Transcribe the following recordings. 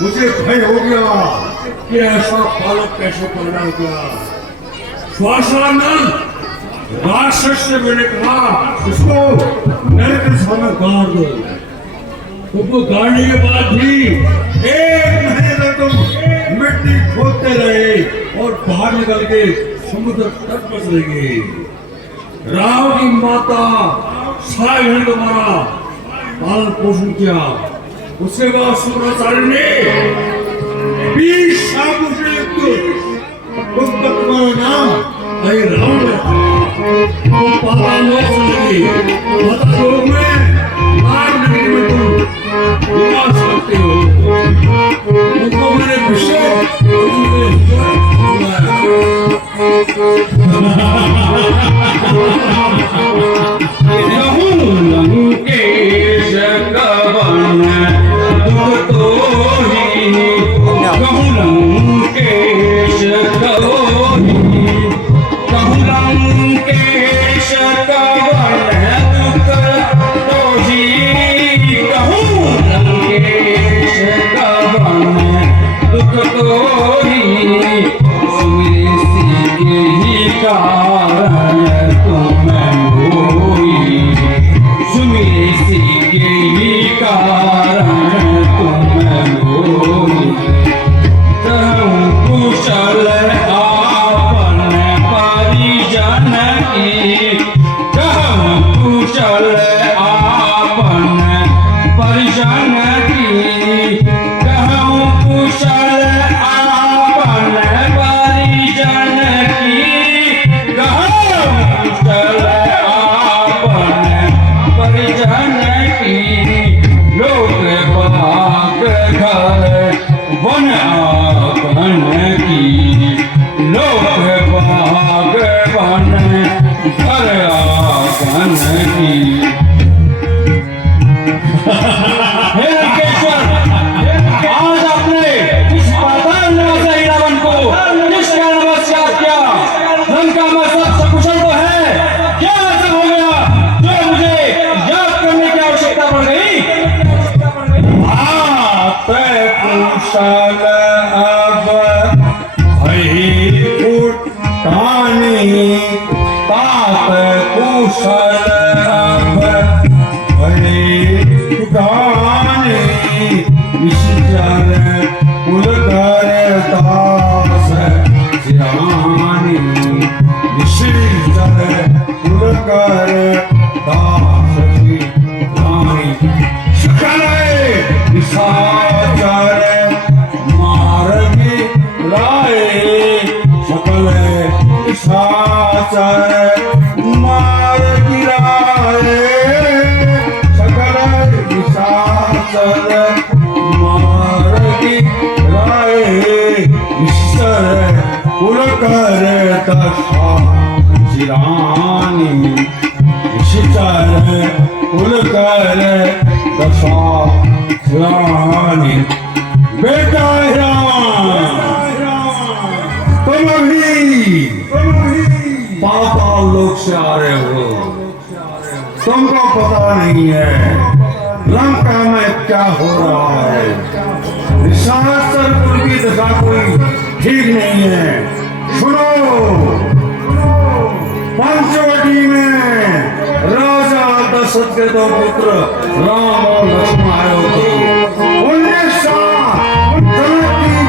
मुझे भय हो गया कि ऐसा पालक कैसे पैदा हुआ। श्वासानंद राक्षस से मैंने कहा उसको नरक के सामने गाड़ दो। तुमको गाड़ने के बाद भी 1 महीने तक तुम मिट्टी खोदते रहे और बाहर निकल के समुद्र तट पर चले गए। राव की माता सारे घर तुम्हारा पालन पोषण किया। उसके बाद शुक्राचार्य ने 20 सालों से तुम्हारा नाम भाई राम रखा। तुम पाताल लोक चले गए। पाताल लोक में मार नगरी में तुम विनाश करते हो। तुमको मैंने विषय लंकेश कवन बेटा तुम अभी पाताल लोक से आ रहे हो। तुमको पता नहीं है लंका में क्या हो रहा है। सहस्त्रपुर की दशा कोई ठीक नहीं है। सुनो, पंचवटी में राजा दशरथ के 2 पुत्र राम और लक्ष्मण आए होते। 19 साल जनक की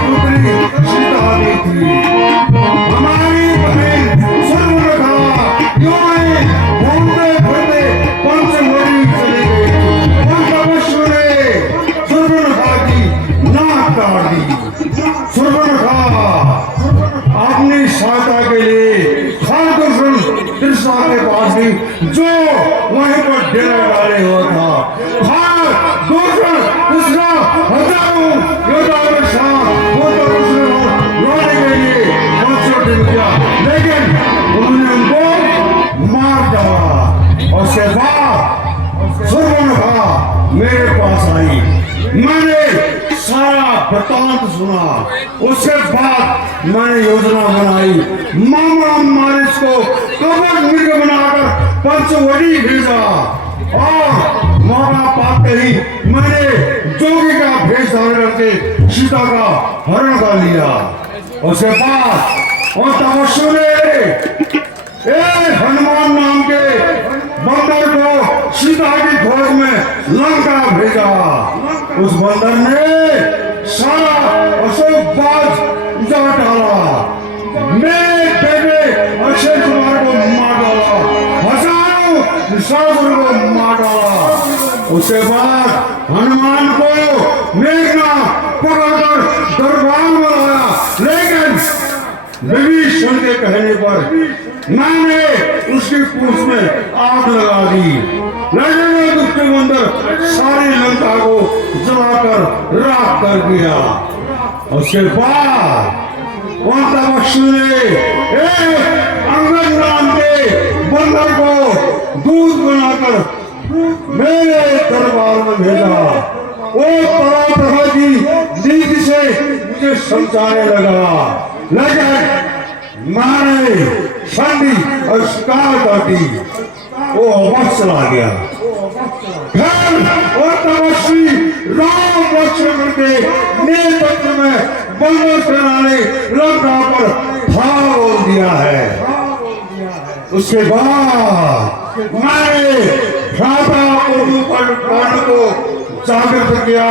काट दी। सुर्पनखा अपनी सहायता के लिए हर दुश्मन तिरसा के पास थी, जो वहीं पर डेरा डाले हुआ था। हर दुश्मन तिरसा हजारों योद्धाओं के साथ वो तो लड़ने के लिए मंचों टिक गया, लेकिन उन्होंने उनको मार डाला। और उसके बाद सुर्पनखा मेरे पास आई, मैंने सारा वृत्तांत सुना। उसके बाद मैंने योजना बनाई, मामा मारिस को कवच मृग बनाकर पंचवटी भेजा और मौका पाते ही मैंने जोगी का भेष धारण करके सीता का हरण कर लिया। उसके बाद और तपस्या ने हनुमान नाम के बंदर को सीता की खोज में लंका भेजा। उस बंदर ने सारा अशोक बाज उजाड़ डाला, मेरे बेटे अक्षय कुमार को मार डाला, हजारों निशाचरों को मार डाला। उसके बाद हनुमान को मेघना पकड़कर दरबार में लाया, लेकिन विभीषण के कहने पर मैंने उसकी पूंछ में आग लगा दी, लेकिन वो दुष्ट बंदर सारी लंका को जलाकर राख कर दिया। उसके बाद तपस्वी ने अंगद नाम के बंदर को दूध बनाकर मेरे दरबार में भेजा। वो तरह तरह की नीति से मुझे समझाने लगा, लेकिन मैंने संधि और शिकार काटी, वो वापस चला गया। फिर वो तपस्वी राम लक्ष्मण के नेतृत्व में बंदर सेना ने लंका पर धावा बोल दिया है। उसके बाद मैंने भ्राता पांडु को जागृत किया,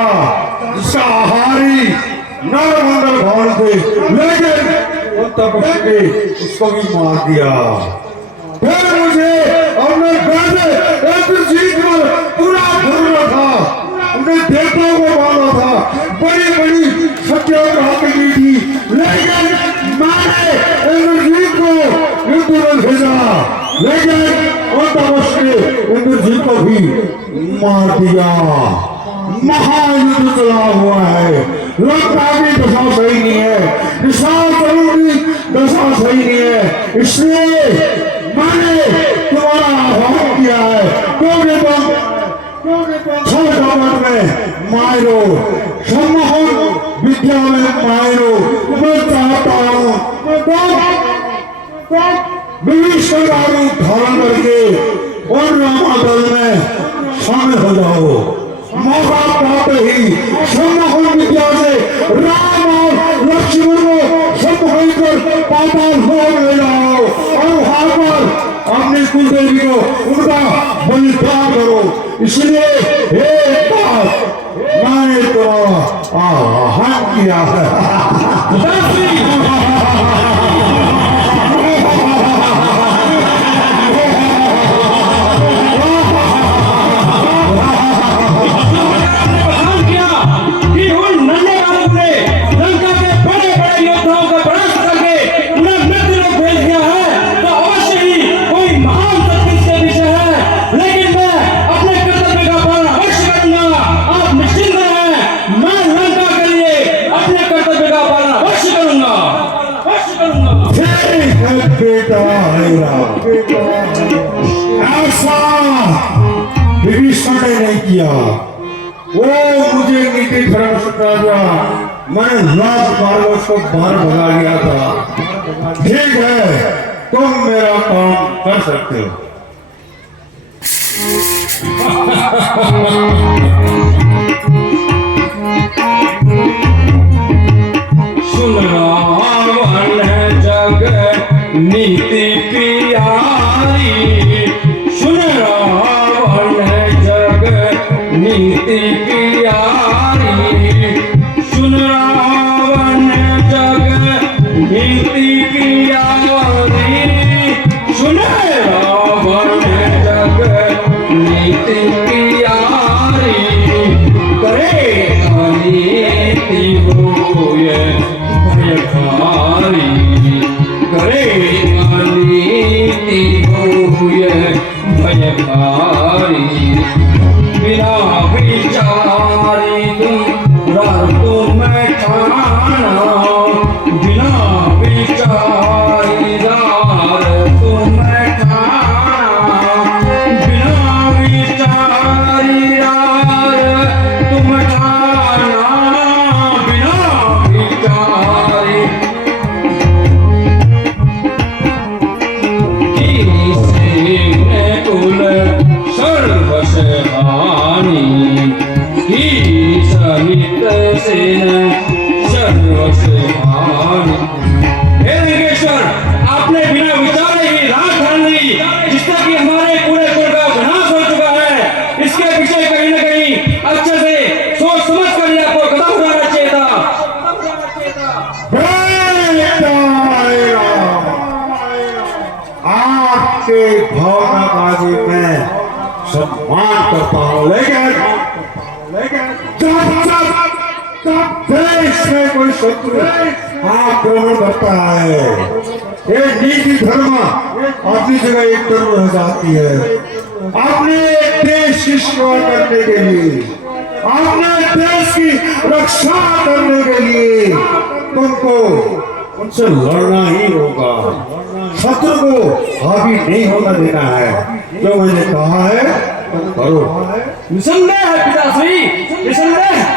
जिसका आहारी नरमंडल भवन थे, लेकिन तपस्वी ने उसको भी मार दिया। फिर मुझे अपने बेटे इंद्रजीत पर पूरा भरोसा था, उन्हें देवताओं को माना था, बड़ी बड़ी सत्याग्रह की थी, लेकिन मैंने इंद्रजीत को युद्ध में भेजा, लेकिन तपस्वी ने इंद्रजीत को भी मार दिया। महायुद्ध चला हुआ है, लंका की दशा सही नहीं है, निशाचरों की दशा सही नहीं है, इसलिए मैंने तुम्हारा आह्वान किया है, क्योंकि तुम छठ में मायरो, सम्मोहन विद्या में मायरो, मैं चाहता हूँ विभीषण का रूप धारण करके और रामादल में शामिल हो जाओ। मौका पाते ही सम्मोहन विद्या से राम और लक्ष्मण को सम्मोहित कर पाताल लोक ले जाओ और वहां पर अपनी कुलदेवी को उनका बलिदान करो। इसलिए एक बात मैंने तो आह्वान किया है। ऐसा विभीषण ने नहीं किया, वो मुझे नीति धर्म सता दिया, मैंने लाख बार उसको बाहर भगा दिया था। ठीक है, तुम मेरा काम कर सकते हो। सुन रावण जग नीति प्यारी, सुन रावण जग नीति प्यारी, सुन रावण जग नीति प्यारी, सुन रावण जग नीति प्यारी, करे अनीति हो हे लंकेश्वर, आपने बिना विचारे ही रात ठान ली, जिससे कि हमारे पूरे कुल का विनाश हो चुका है। इसके पीछे कहीं न कहीं अच्छे से सोच समझ कर ही आपको कदम उठाना चाहिए था। आपके भावना का भी मैं सम्मान करता हूँ, लेकिन जब देश में कोई शत्रु आक्रमण करता है, ये नीति धर्म अपनी जगह एक तरफ रह जाती है। अपने देश की सेवा करने के लिए, अपने देश की रक्षा करने के लिए तुमको उनसे लड़ना ही होगा। शत्रु को हावी नहीं होने देना है। जो मैंने कहा है तुम करो। निसंदेह है पिताश्री, निसंदेह